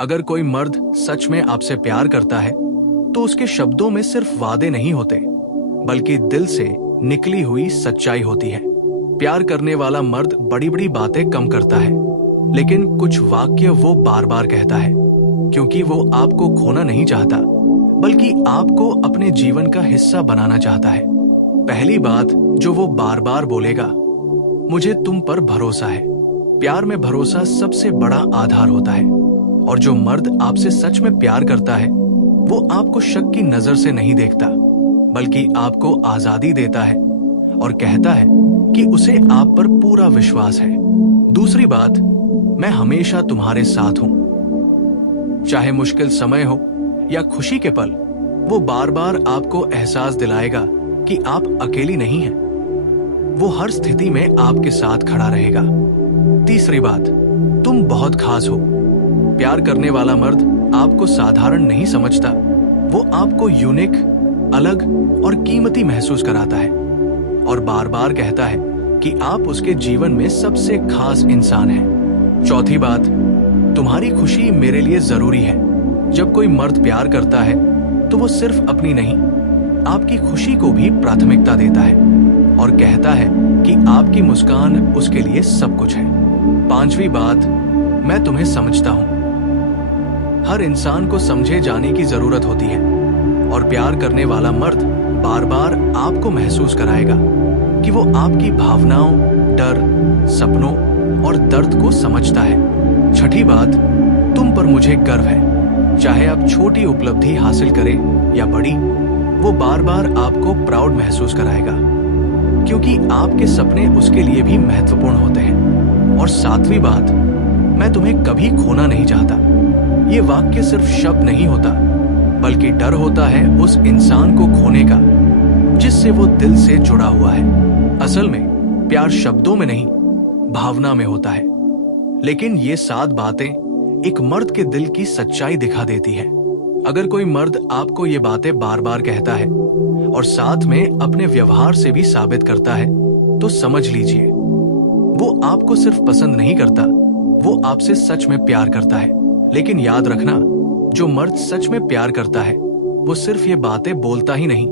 अगर कोई मर्द सच में आपसे प्यार करता है तो उसके शब्दों में सिर्फ वादे नहीं होते, बल्कि दिल से निकली हुई सच्चाई होती है। प्यार करने वाला मर्द बड़ी बड़ी बातें कम करता है, लेकिन कुछ वाक्य वो बार बार कहता है, क्योंकि वो आपको खोना नहीं चाहता, बल्कि आपको अपने जीवन का हिस्सा बनाना चाहता है। पहली बात जो वो बार बार बोलेगा, मुझे तुम पर भरोसा है। प्यार में भरोसा सबसे बड़ा आधार होता है, और जो मर्द आपसे सच में प्यार करता है वो आपको शक की नजर से नहीं देखता, बल्कि आपको आजादी देता है और कहता है कि उसे आप पर पूरा विश्वास है। दूसरी बात, मैं हमेशा तुम्हारे साथ हूं। चाहे मुश्किल समय हो या खुशी के पल, वो बार बार आपको एहसास दिलाएगा कि आप अकेली नहीं हैं। वो हर स्थिति में आपके साथ खड़ा रहेगा। तीसरी बात, तुम बहुत खास हो। प्यार करने वाला मर्द आपको साधारण नहीं समझता, वो आपको यूनिक, अलग और कीमती महसूस कराता है और बार बार कहता है कि आप उसके जीवन में सबसे खास इंसान हैं। चौथी बात, तुम्हारी खुशी मेरे लिए जरूरी है। जब कोई मर्द प्यार करता है तो वो सिर्फ अपनी नहीं, आपकी खुशी को भी प्राथमिकता देता है और कहता है कि आपकी मुस्कान उसके लिए सब कुछ है। पांचवी बात, मैं तुम्हें समझता हूं। हर इंसान को समझे जाने की जरूरत होती है, और प्यार करने वाला मर्द बार बार आपको महसूस कराएगा कि वो आपकी भावनाओं, डर, सपनों और दर्द को समझता है। छठी बात, तुम पर मुझे गर्व है। चाहे आप छोटी उपलब्धि हासिल करें या बड़ी, वो बार बार आपको प्राउड महसूस कराएगा, क्योंकि आपके सपने उसके लिए भी महत्वपूर्ण होते हैं। और सातवीं बात, मैं तुम्हें कभी खोना नहीं चाहता। ये वाक्य सिर्फ शब्द नहीं होता, बल्कि डर होता है उस इंसान को खोने का जिससे वो दिल से जुड़ा हुआ है। असल में प्यार शब्दों में नहीं, भावना में होता है। लेकिन ये 7 बातें एक मर्द के दिल की सच्चाई दिखा देती है। अगर कोई मर्द आपको ये बातें बार बार कहता है और साथ में अपने व्यवहार से भी साबित करता है, तो समझ लीजिए वो आपको सिर्फ पसंद नहीं करता, वो आपसे सच में प्यार करता है। लेकिन याद रखना, जो मर्द सच में प्यार करता है वो सिर्फ ये बातें बोलता ही नहीं,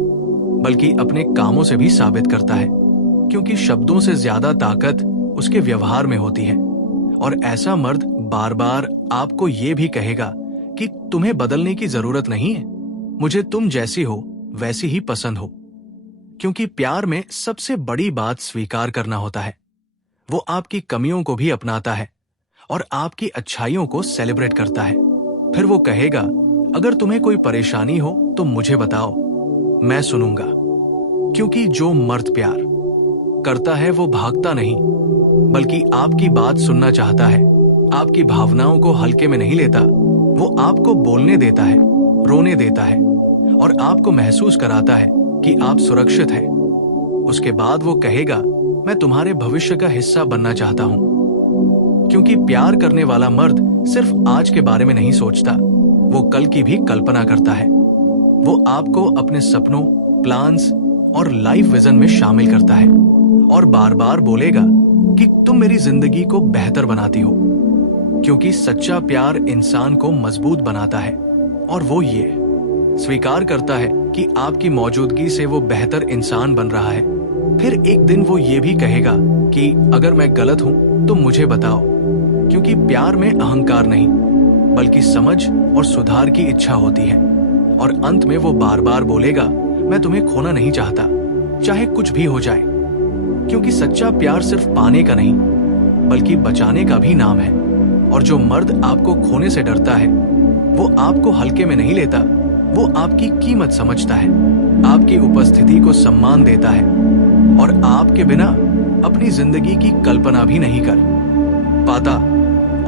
बल्कि अपने कामों से भी साबित करता है, क्योंकि शब्दों से ज्यादा ताकत उसके व्यवहार में होती है। और ऐसा मर्द बार बार आपको ये भी कहेगा कि तुम्हें बदलने की जरूरत नहीं है, मुझे तुम जैसी हो वैसी ही पसंद हो। क्योंकि प्यार में सबसे बड़ी बात स्वीकार करना होता है। वो आपकी कमियों को भी अपनाता है और आपकी अच्छाइयों को सेलिब्रेट करता है। फिर वो कहेगा, अगर तुम्हें कोई परेशानी हो तो मुझे बताओ, मैं सुनूंगा। क्योंकि जो मर्द प्यार करता है वो भागता नहीं, बल्कि आपकी बात सुनना चाहता है, आपकी भावनाओं को हल्के में नहीं लेता। वो आपको बोलने देता है, रोने देता है और आपको महसूस कराता है कि आप सुरक्षित हैं। उसके बाद वो कहेगा, मैं तुम्हारे भविष्य का हिस्सा बनना चाहता हूं। क्योंकि प्यार करने वाला मर्द सिर्फ आज के बारे में नहीं सोचता, वो कल की भी कल्पना करता है। वो आपको अपने सपनों, प्लान्स और लाइफ विजन में शामिल करता है और बार बार बोलेगा कि तुम मेरी जिंदगी को बेहतर बनाती हो। क्योंकि सच्चा प्यार इंसान को मजबूत बनाता है और वो ये स्वीकार करता है कि आपकी मौजूदगी से वो बेहतर इंसान बन रहा है। फिर एक दिन वो ये भी कहेगा कि अगर मैं गलत हूं तो मुझे बताओ। क्योंकि प्यार में अहंकार नहीं, बल्कि समझ और सुधार की इच्छा होती है। और अंत में वो बार बार बोलेगा, मैं तुम्हें खोना नहीं चाहता, चाहे कुछ भी हो जाए। क्योंकि सच्चा प्यार सिर्फ पाने का नहीं, बल्कि बचाने का भी नाम है। और जो मर्द आपको खोने से डरता है वो आपको हल्के में नहीं लेता, वो आपकी कीमत समझता है, आपकी उपस्थिति को सम्मान देता है और आपके बिना अपनी जिंदगी की कल्पना भी नहीं कर पाता।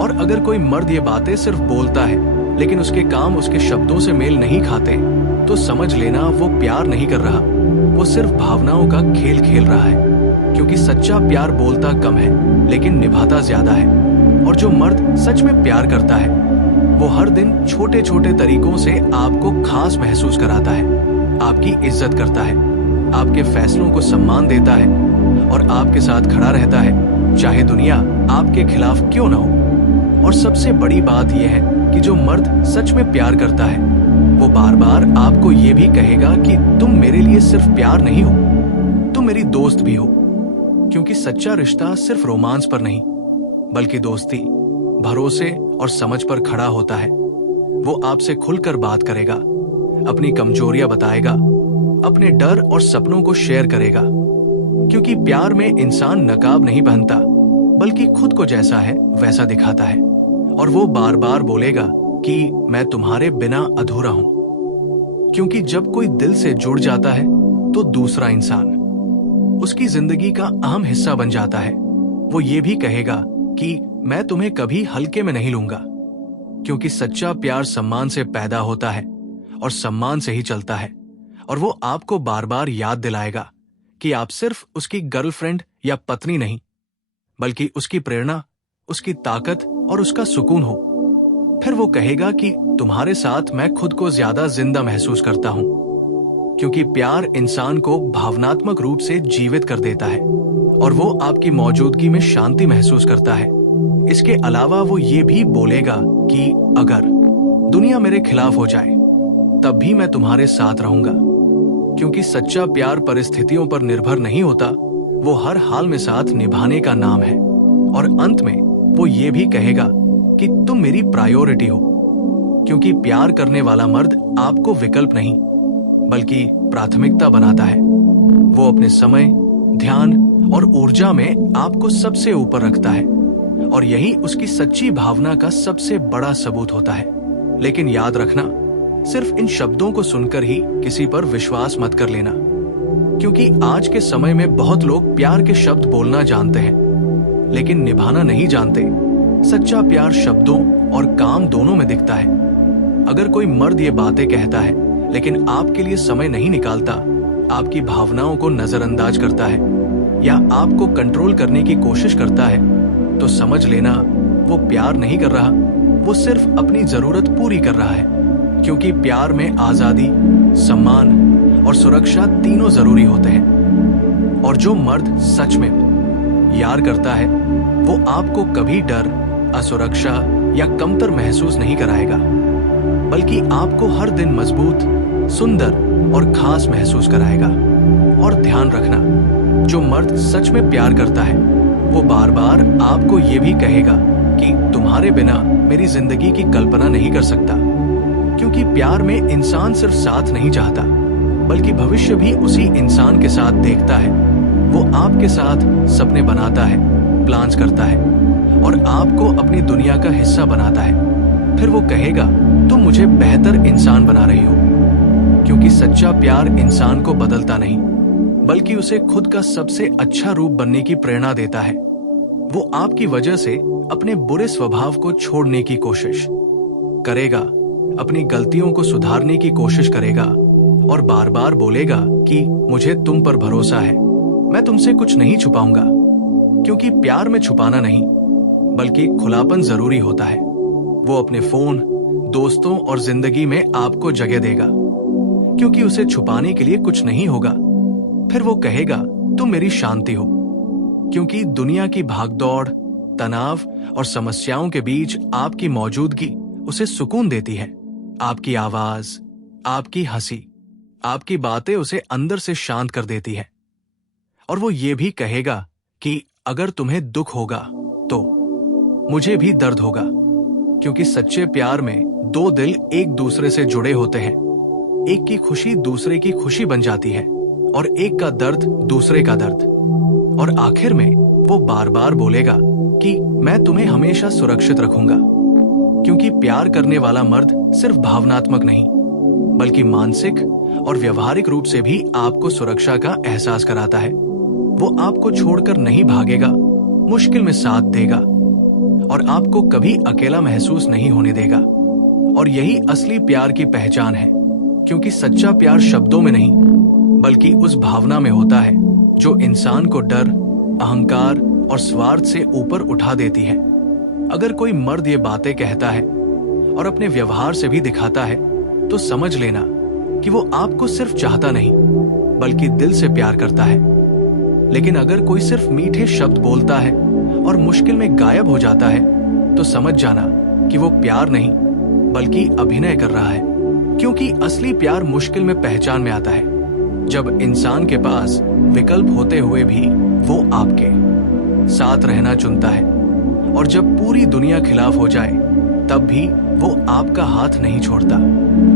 और अगर कोई मर्द ये बातें सिर्फ बोलता है लेकिन उसके काम उसके शब्दों से मेल नहीं खाते, तो समझ लेना वो प्यार नहीं कर रहा, वो सिर्फ भावनाओं का खेल खेल रहा है। क्योंकि सच्चा प्यार बोलता कम है लेकिन निभाता ज्यादा है। और जो मर्द सच में प्यार करता है वो हर दिन छोटे छोटे तरीकों से आपको खास महसूस कराता है, आपकी इज्जत करता है, आपके फैसलों को सम्मान देता है और आपके साथ खड़ा रहता है, चाहे दुनिया आपके खिलाफ क्यों ना हो। और सबसे बड़ी बात यह है कि जो मर्द सच में प्यार करता है वो बार बार आपको ये भी कहेगा कि तुम मेरे लिए सिर्फ प्यार नहीं हो, तुम मेरी दोस्त भी हो। क्योंकि सच्चा रिश्ता सिर्फ रोमांस पर नहीं बल्कि दोस्ती, भरोसे और समझ पर खड़ा होता है। वो आपसे खुलकर बात करेगा, अपनी कमजोरियां बताएगा, अपने डर और सपनों को शेयर करेगा। क्योंकि प्यार में इंसान नकाब नहीं पहनता बल्कि खुद को जैसा है वैसा दिखाता है। और वो बार बार बोलेगा कि मैं तुम्हारे बिना अधूरा हूं। क्योंकि जब कोई दिल से जुड़ जाता है तो दूसरा इंसान उसकी जिंदगी का अहम हिस्सा बन जाता है। वो ये भी कहेगा कि मैं तुम्हें कभी हल्के में नहीं लूंगा। क्योंकि सच्चा प्यार सम्मान से पैदा होता है और सम्मान से ही चलता है। और वो आपको बार बार याद दिलाएगा कि आप सिर्फ उसकी गर्लफ्रेंड या पत्नी नहीं बल्कि उसकी प्रेरणा, उसकी ताकत और उसका सुकून हो। फिर वो कहेगा कि तुम्हारे साथ मैं खुद को ज्यादा जिंदा महसूस करता हूं। क्योंकि प्यार इंसान को भावनात्मक रूप से जीवित कर देता है और वो आपकी मौजूदगी में शांति महसूस करता है। इसके अलावा वो ये भी बोलेगा कि अगर दुनिया मेरे खिलाफ हो जाए तब भी मैं तुम्हारे साथ रहूंगा। क्योंकि सच्चा प्यार परिस्थितियों पर निर्भर नहीं होता, वो हर हाल में साथ निभाने का नाम है। और अंत में वो ये भी कहेगा कि तुम मेरी प्रायोरिटी हो। क्योंकि प्यार करने वाला मर्द आपको विकल्प नहीं बल्कि प्राथमिकता बनाता है। वो अपने समय, ध्यान और ऊर्जा में आपको सबसे ऊपर रखता है और यही उसकी सच्ची भावना का सबसे बड़ा सबूत होता है। लेकिन याद रखना, सिर्फ इन शब्दों को सुनकर ही किसी पर विश्वास मत कर लेना। क्योंकि आज के समय में बहुत लोग प्यार के शब्द बोलना जानते हैं लेकिन निभाना नहीं जानते। सच्चा प्यार शब्दों और काम दोनों में दिखता है। अगर कोई मर्द ये बातें कहता है लेकिन आपके लिए समय नहीं निकालता, आपकी भावनाओं को नजरअंदाज करता है या आपको कंट्रोल करने की कोशिश करता है, तो समझ लेना वो प्यार नहीं कर रहा, वो सिर्फ अपनी जरूरत पूरी कर रहा है। क्योंकि प्यार में आजादी, सम्मान और सुरक्षा तीनों जरूरी होते हैं। और जो मर्द सच में प्यार करता है वो आपको कभी डर, असुरक्षा या कमतर महसूस नहीं कराएगा बल्कि आपको हर दिन मजबूत, सुंदर और खास महसूस कराएगा। और ध्यान रखना, जो मर्द सच में प्यार करता है वो बार बार आपको ये भी कहेगा कि तुम्हारे बिना मेरी जिंदगी की कल्पना नहीं कर सकता। क्योंकि प्यार में इंसान सिर्फ साथ नहीं चाहता बल्कि भविष्य भी उसी इंसान के साथ देखता है। वो आपके साथ सपने बनाता है, प्लान्स करता है और आपको अपनी दुनिया का हिस्सा बनाता है। फिर वो कहेगा तुम मुझे बेहतर इंसान बना रही हो। क्योंकि सच्चा प्यार इंसान को बदलता नहीं बल्कि उसे खुद का सबसे अच्छा रूप बनने की प्रेरणा देता है। वो आपकी वजह से अपने बुरे स्वभाव को छोड़ने की कोशिश करेगा, अपनी गलतियों को सुधारने की कोशिश करेगा और बार बार बोलेगा कि मुझे तुम पर भरोसा है, मैं तुमसे कुछ नहीं छुपाऊंगा। क्योंकि प्यार में छुपाना नहीं बल्कि खुलापन जरूरी होता है। वो अपने फोन, दोस्तों और जिंदगी में आपको जगह देगा क्योंकि उसे छुपाने के लिए कुछ नहीं होगा। फिर वो कहेगा तुम मेरी शांति हो। क्योंकि दुनिया की भागदौड़, तनाव और समस्याओं के बीच आपकी मौजूदगी उसे सुकून देती है। आपकी आवाज, आपकी हंसी, आपकी बातें उसे अंदर से शांत कर देती है। और वो ये भी कहेगा कि अगर तुम्हें दुख होगा तो मुझे भी दर्द होगा। क्योंकि सच्चे प्यार में दो दिल एक दूसरे से जुड़े होते हैं। एक की खुशी दूसरे की खुशी बन जाती है और एक का दर्द दूसरे का दर्द। और आखिर में वो बार बार बोलेगा कि मैं तुम्हें हमेशा सुरक्षित रखूंगा। क्योंकि प्यार करने वाला मर्द सिर्फ भावनात्मक नहीं बल्कि मानसिक और व्यवहारिक रूप से भी आपको सुरक्षा का एहसास कराता है। वो आपको छोड़कर नहीं भागेगा, मुश्किल में साथ देगा और आपको कभी अकेला महसूस नहीं होने देगा। और यही असली प्यार की पहचान है। क्योंकि सच्चा प्यार शब्दों में नहीं बल्कि उस भावना में होता है जो इंसान को डर, अहंकार और स्वार्थ से ऊपर उठा देती है। अगर कोई मर्द ये बातें कहता है और अपने व्यवहार से भी दिखाता है तो समझ लेना कि वो आपको सिर्फ चाहता नहीं बल्कि दिल से प्यार करता है। लेकिन अगर कोई सिर्फ मीठे शब्द बोलता है और मुश्किल में गायब हो जाता है तो समझ जाना कि वो प्यार नहीं बल्कि अभिनय कर रहा है, क्योंकि असली प्यार मुश्किल में पहचान में आता है, जब इंसान के पास विकल्प होते हुए भी वो आपके साथ रहना चुनता है, और जब पूरी दुनिया खिलाफ हो जाए तब भी वो आपका हाथ नहीं छोड़ता।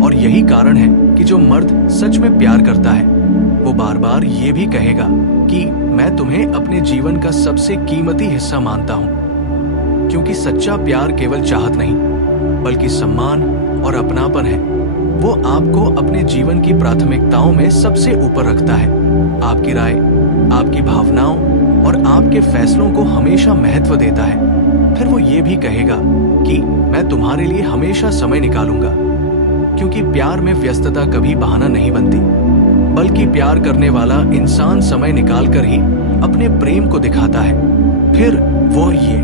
और यही कारण है कि जो मर्द सच में प्यार करता है वो बार बार ये भी कहेगा कि मैं तुम्हें अपने जीवन का सबसे कीमती हिस्सा मानता हूं, क्योंकि सच्चा प्यार केवल चाहत नहीं बल्कि सम्मान और अपनापन है। वो आपको अपने जीवन की प्राथमिकताओं में सबसे ऊपर रखता है, आपकी राय, आपकी भावनाओं और आपके फैसलों को हमेशा महत्व देता है। फिर वो ये भी कहेगा कि मैं तुम्हारे लिए हमेशा समय निकालूंगा, क्योंकि प्यार में व्यस्तता कभी बहाना नहीं बनती, बल्कि प्यार करने वाला इंसान समय निकालकर ही अपने प्रेम को दिखाता है। फिर वो ये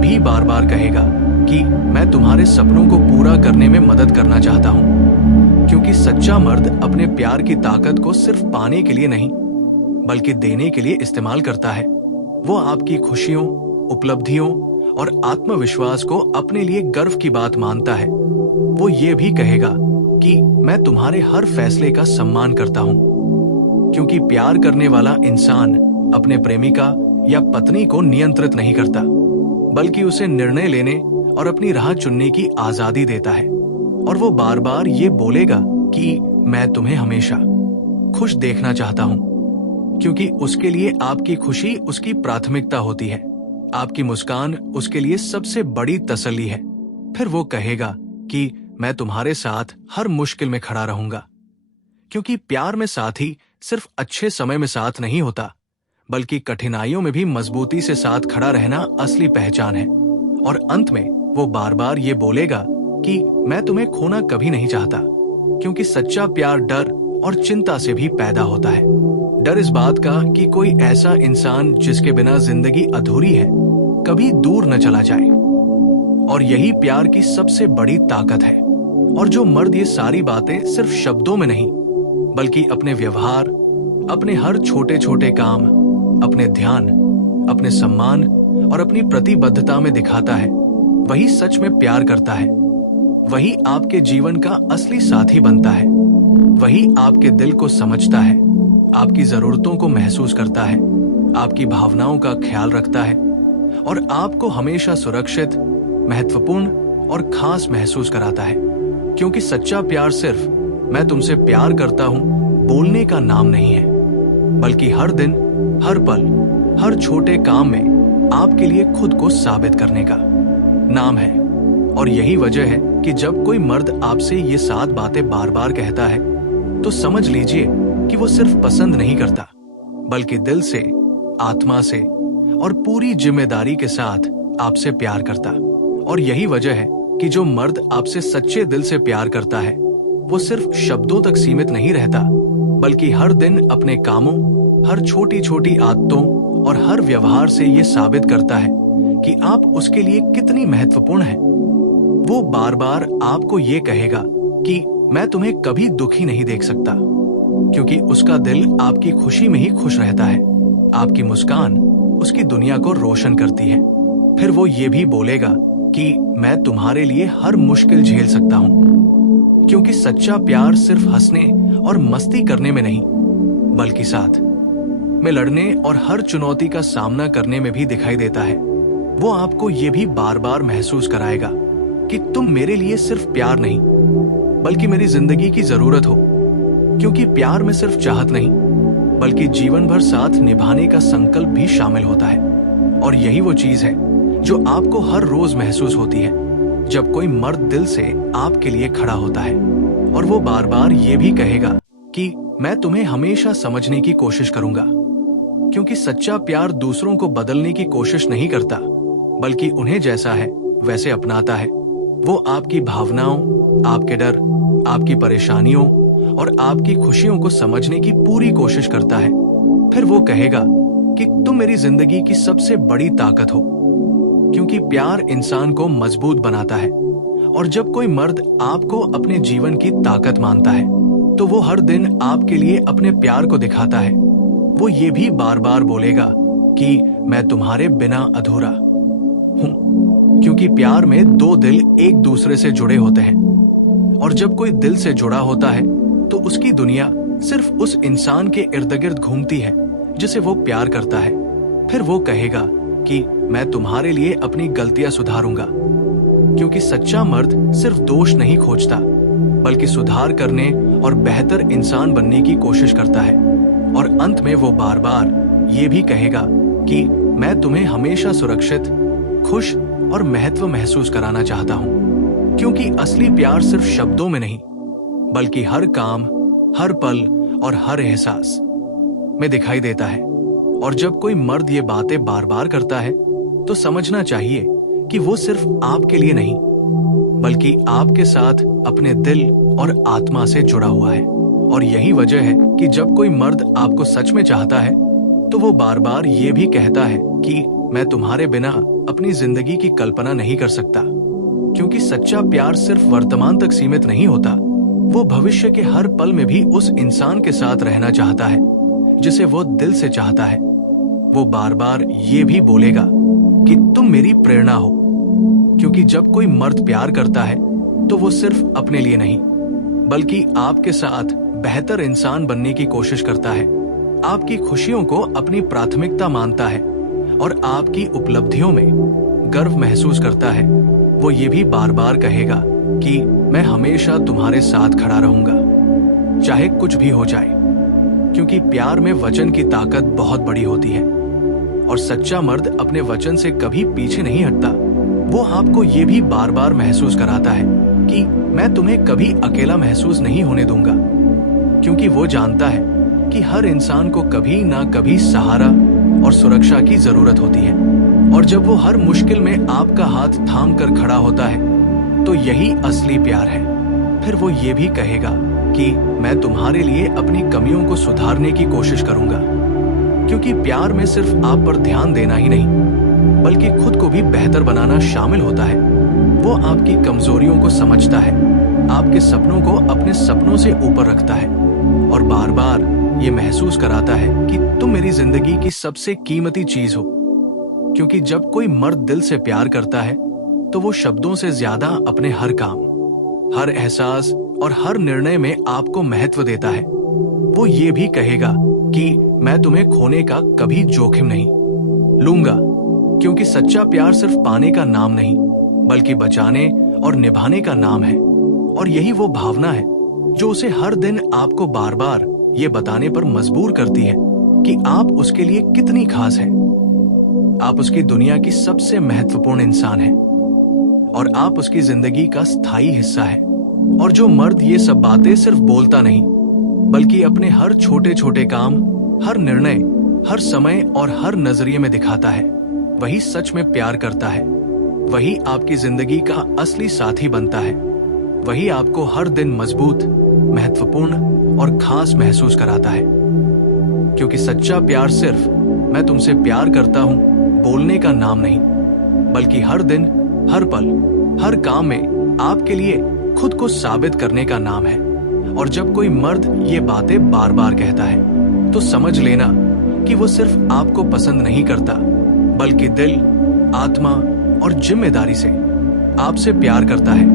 भी बार बार कहेगा कि मैं तुम्हारे सपनों को पूरा करने में मदद करना चाहता हूँ, क्योंकि सच्चा मर्द अपने प्यार की ताकत को सिर्फ पाने के लिए नहीं बल्कि देने के लिए इस्तेमाल करता है। वो आपकी खुशियों, उपलब्धियों और आत्मविश्वास को अपने लिए गर्व की बात मानता है। वो ये भी कहेगा कि मैं तुम्हारे हर फैसले का सम्मान करता हूँ, क्योंकि प्यार करने वाला इंसान अपने प्रेमिका या पत्नी को नियंत्रित नहीं करता, बल्कि उसे निर्णय लेने और अपनी राह चुनने की आजादी देता है। और वो बार बार ये बोलेगा कि मैं तुम्हें हमेशा खुश देखना चाहता हूँ, क्योंकि उसके लिए आपकी खुशी उसकी प्राथमिकता होती है, आपकी मुस्कान उसके लिए सबसे बड़ी तसल्ली है। फिर वो कहेगा कि मैं तुम्हारे साथ हर मुश्किल में खड़ा रहूंगा, क्योंकि प्यार में साथी सिर्फ अच्छे समय में साथ नहीं होता बल्कि कठिनाइयों में भी मजबूती से साथ खड़ा रहना असली पहचान है। और अंत में वो बार बार ये बोलेगा कि मैं तुम्हें खोना कभी नहीं चाहता, क्योंकि सच्चा प्यार डर और चिंता से भी पैदा होता है। डर इस बात का कि कोई ऐसा इंसान जिसके बिना जिंदगी अधूरी है कभी दूर न चला जाए, और यही प्यार की सबसे बड़ी ताकत है। और जो मर्द ये सारी बातें सिर्फ शब्दों में नहीं बल्कि अपने व्यवहार, अपने हर छोटे छोटे काम, अपने ध्यान, अपने सम्मान और अपनी प्रतिबद्धता में दिखाता है, वही सच में प्यार करता है। वही आपके जीवन का असली साथी बनता है। वही आपके दिल को समझता है, आपकी जरूरतों को महसूस करता है, आपकी भावनाओं का ख्याल रखता है और आपको हमेशा सुरक्षित, महत्वपूर्ण और खास महसूस कराता है। क्योंकि सच्चा प्यार सिर्फ मैं तुमसे प्यार करता हूं बोलने का नाम नहीं है, बल्कि हर दिन, हर पल, हर छोटे काम में आपके लिए खुद को साबित करने का नाम है। और यही वजह है कि जब कोई मर्द आपसे ये 7 बातें बार बार कहता है तो समझ लीजिए कि वो सिर्फ पसंद नहीं करता बल्कि दिल से, आत्मा से और पूरी जिम्मेदारी के साथ आपसे प्यार करता। और यही वजह है कि जो मर्द आपसे सच्चे दिल से प्यार करता है वो सिर्फ शब्दों तक सीमित नहीं रहता बल्कि हर दिन अपने कामों, हर छोटी छोटी आदतों और हर व्यवहार से ये साबित करता है कि आप उसके लिए कितनी महत्वपूर्ण हैं। वो बार बार आपको ये कहेगा कि मैं तुम्हें कभी दुखी नहीं देख सकता, क्योंकि उसका दिल आपकी खुशी में ही खुश रहता है। आपकी मुस्कान उसकी दुनिया को रोशन करती है। फिर वो ये भी बोलेगा कि मैं तुम्हारे लिए हर मुश्किल झेल सकता हूँ, क्योंकि सच्चा प्यार सिर्फ हंसने और मस्ती करने में नहीं बल्कि साथ में लड़ने और हर चुनौती का सामना करने में भी दिखाई देता है। वो आपको ये भी बार बार महसूस कराएगा कि तुम मेरे लिए सिर्फ प्यार नहीं बल्कि मेरी जिंदगी की जरूरत हो, क्योंकि प्यार में सिर्फ चाहत नहीं बल्कि जीवन भर साथ निभाने का संकल्प भी शामिल होता है। और यही वो चीज है जो आपको हर रोज महसूस होती है जब कोई मर्द दिल से आपके लिए खड़ा होता है। और वो बार बार ये भी कहेगा कि मैं तुम्हें हमेशा समझने की कोशिश करूंगा, क्योंकि सच्चा प्यार दूसरों को बदलने की कोशिश नहीं करता बल्कि उन्हें जैसा है वैसे अपनाता है। वो आपकी भावनाओं, आपके डर, आपकी परेशानियों और आपकी खुशियों को समझने की पूरी कोशिश करता है। फिर वो कहेगा कि तुम मेरी जिंदगी की सबसे बड़ी ताकत हो, क्योंकि प्यार इंसान को मजबूत बनाता है। और जब कोई मर्द आपको अपने जीवन की ताकत मानता है तो वो हर दिन आपके लिए अपने प्यार को दिखाता है। वो ये भी बार बार बोलेगा कि मैं तुम्हारे बिना अधूरा हूं, क्योंकि प्यार में 2 दिल एक दूसरे से जुड़े होते हैं। और जब कोई दिल से जुड़ा होता है तो उसकी दुनिया सिर्फ उस इंसान के इर्द गिर्द घूमती है जिसे वो प्यार करता है। फिर वो कहेगा कि मैं तुम्हारे लिए अपनी गलतियां सुधारूंगा, क्योंकि सच्चा मर्द सिर्फ दोष नहीं खोजता बल्कि सुधार करने और बेहतर इंसान बनने की कोशिश करता है। और अंत में वो बार बार ये भी कहेगा कि मैं तुम्हें हमेशा सुरक्षित, खुश और महत्व महसूस कराना चाहता हूं, क्योंकि असली प्यार सिर्फ शब्दों में नहीं बल्कि हर काम, हर पल और हर एहसास में दिखाई देता है। और जब कोई मर्द ये बातें बार बार करता है तो समझना चाहिए कि वो सिर्फ आपके लिए नहीं बल्कि आपके साथ अपने दिल और आत्मा से जुड़ा हुआ है। और यही वजह है कि जब कोई मर्द आपको सच में चाहता है तो वो बार बार ये भी कहता है कि मैं तुम्हारे बिना अपनी जिंदगी की कल्पना नहीं कर सकता, क्योंकि सच्चा प्यार सिर्फ वर्तमान तक सीमित नहीं होता, वो भविष्य के हर पल में भी उस इंसान के साथ रहना चाहता है जिसे वो दिल से चाहता है। वो बार बार ये भी बोलेगा कि तुम मेरी प्रेरणा हो, क्योंकि जब कोई मर्द प्यार करता है तो वो सिर्फ अपने लिए नहीं बल्कि आपके साथ बेहतर इंसान बनने की कोशिश करता है, आपकी खुशियों को अपनी प्राथमिकता मानता है और आपकी उपलब्धियों में गर्व महसूस करता है। वो ये भी बार बार कहेगा कि मैं हमेशा तुम्हारे साथ खड़ा रहूंगा, चाहे कुछ भी हो जाए, क्योंकि प्यार में वचन की ताकत बहुत बड़ी होती है और सच्चा मर्द अपने वचन से कभी पीछे नहीं हटता। वो आपको ये भी बार बार महसूस कराता है कि मैं तुम्हें कभी अकेला महसूस नहीं होने दूंगा, क्योंकि वो जानता है कि हर इंसान को कभी ना कभी सहारा और सुरक्षा की जरूरत होती है। और जब वो हर मुश्किल में आपका हाथ थाम कर खड़ा होता है तो यही असली प्यार है। फिर वो ये भी कहेगा कि मैं तुम्हारे लिए अपनी कमियों को सुधारने की कोशिश करूंगा, क्योंकि प्यार में सिर्फ आप पर ध्यान देना ही नहीं बल्कि खुद को भी बेहतर बनाना शामिल होता है। वो आपकी कमजोरियों को समझता है, आपके सपनों को अपने सपनों से ऊपर रखता है और बार बार ये महसूस कराता है कि तुम मेरी जिंदगी की सबसे कीमती चीज हो। क्योंकि जब कोई मर्द दिल से प्यार करता है तो वो शब्दों से ज्यादा अपने हर काम, हर एहसास और हर निर्णय में आपको महत्व देता है। वो ये भी कहेगा कि मैं तुम्हें खोने का कभी जोखिम नहीं लूंगा, क्योंकि सच्चा प्यार सिर्फ पाने का नाम नहीं बल्कि बचाने और निभाने का नाम है। और यही वो भावना है जो उसे हर दिन आपको बार बार ये बताने पर मजबूर करती है कि आप उसके लिए कितनी खास हैं। आप उसकी दुनिया की सबसे महत्वपूर्ण इंसान हैं और आप उसकी जिंदगी का स्थायी हिस्सा है। और जो मर्द ये सब बातें सिर्फ बोलता नहीं बल्कि अपने हर छोटे छोटे काम, हर निर्णय, हर समय और हर नजरिए में दिखाता है, वही सच में प्यार करता है। वही आपकी जिंदगी का असली साथी बनता है। वही आपको हर दिन मजबूत, महत्वपूर्ण और खास महसूस कराता है, क्योंकि सच्चा प्यार सिर्फ मैं तुमसे प्यार करता हूं बोलने का नाम नहीं बल्कि हर दिन, हर पल, हर काम में आपके लिए खुद को साबित करने का नाम है। और जब कोई मर्द ये बातें बार बार कहता है तो समझ लेना कि वो सिर्फ आपको पसंद नहीं करता बल्कि दिल, आत्मा और जिम्मेदारी से आपसे प्यार करता है।